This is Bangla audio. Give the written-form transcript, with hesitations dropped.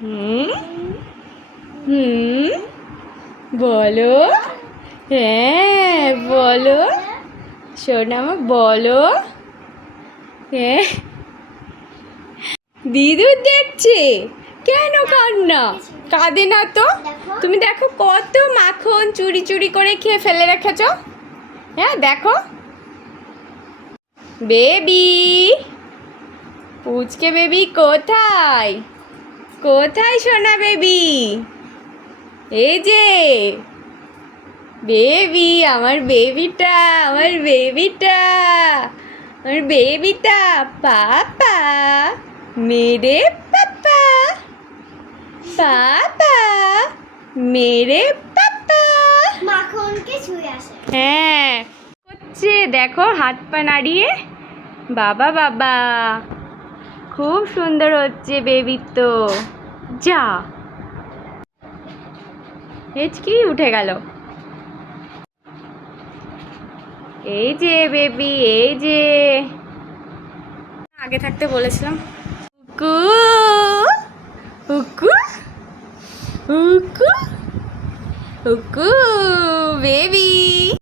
হুম হুম বলো। হ্যাঁ বলো শোনা আমার বলো। হ্যাঁ দিদু দেখছে কেন কান্না কাঁদে না তো। তুমি দেখো কত মাখন চুরি চুরি করে খেয়ে ফেলে রেখেছ। হ্যাঁ দেখো বেবি পুচকে বেবি কোথায় কোথায় সোনা বেবি এই যে বেবি আমার বেবিটা আমার বেবিটা আমার বেবিটা পাপা মেরে পাপা পাপা মেরে পাপা মাখনকে ছুঁয়ে আসে। হ্যাঁ হচ্ছে দেখো হাত পা নাড়িয়ে বাবা বাবা খুব সুন্দর হচ্ছে বেবি তো যা হেঁচকি উঠে গেল। এই যে বেবি এই যে আগে থাকতে বলেছিলাম উকু উকু উকু উকু বেবি